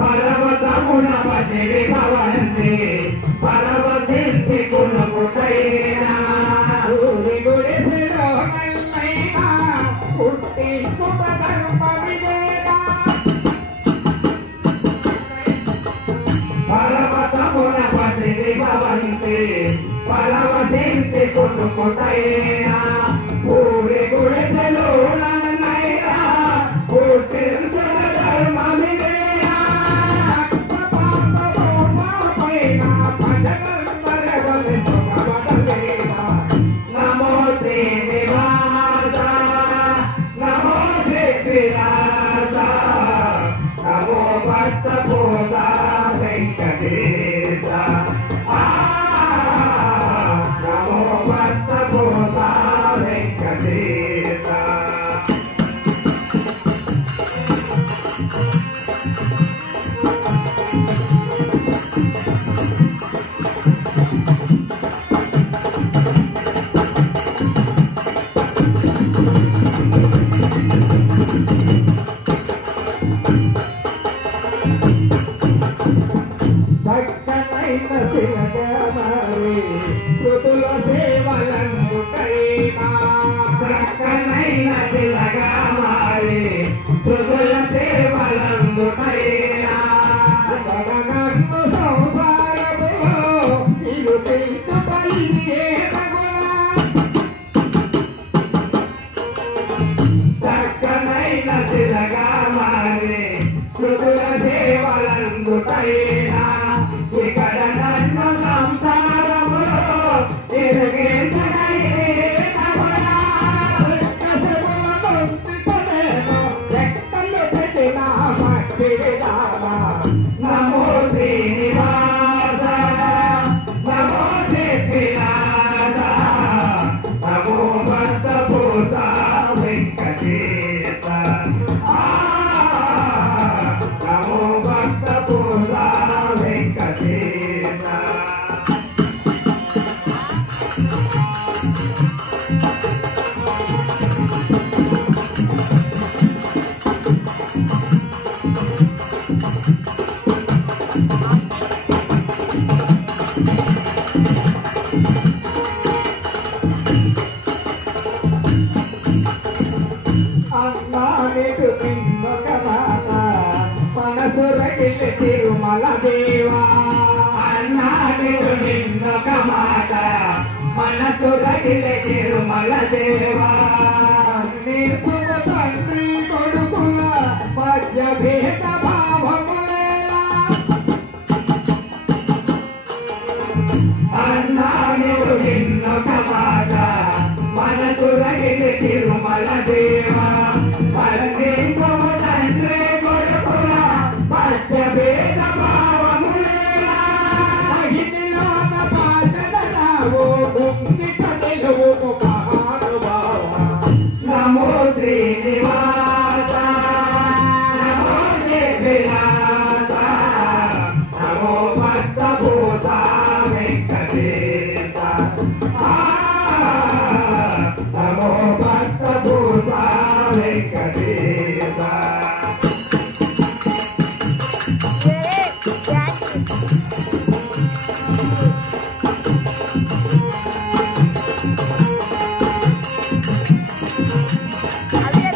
పర్వతమున పసిడి భవంతి పరవశించి కునుకుటైనా ఊరి గుడిసెలో నల్లైనా పుట్టి సుత ధర్మమిదేనా పర్వతమున పసిడి భవంతి పరవశించి కునుకుటైనా ఊరి గుడిసెలో నల్లైనా పుట్టి సుత ధర్మమిదేనా నమో శ్రీనివాస నమో శ్రీనివాస నమో భక్త పూజ వెంకటేశ నమో భక్త పూజ వెంకటేశ చక్కనైన శిలగమారి శృతుల సేవలందుకైనా చక్కనైన శిలగమారి శృతుల సేవలందుకైనా నన్ను సంసారములో ఇరుకించుటలియే తగులా చక్కనైన శిలగమారి శృతుల సేవలందుకైనా ఇక్కడ నన్ను సంసారములో తిరిగించడైతే తగులా కసముల బంతితనేమో రెక్కలు పెట్టిన మచ్చిడిదామా నమో శ్రీనివాస నమో శ్రీనివాస నమో భక్త పూజ వెంకటేశ నమో భక్త పూజ వెంకటేశ అన్నానికి నిన్నొక మాట మనసు రగిలి తిరుమల దేవా అన్నానికి నిన్నొక మాట మనసు రగిలి తిరుమల దేవా నిర్సుమ తండ్రి కొడుకుల మధ్య భేద భావములేలా అన్నానికి నిన్నొక మాట మనసు రగిలి తిరుమల దేవా పరమేశ్వర తండ్రి కొడుకుల మధ్య భేద భావములేలా అహితిలోన పాటదరావు ముంగిట నిలువుము మహానుభావ నమో శ్రీనివాస నమో శ్రీనివాస నమో భక్త భూష వెంకటేశ నమో భక్త భూష అదే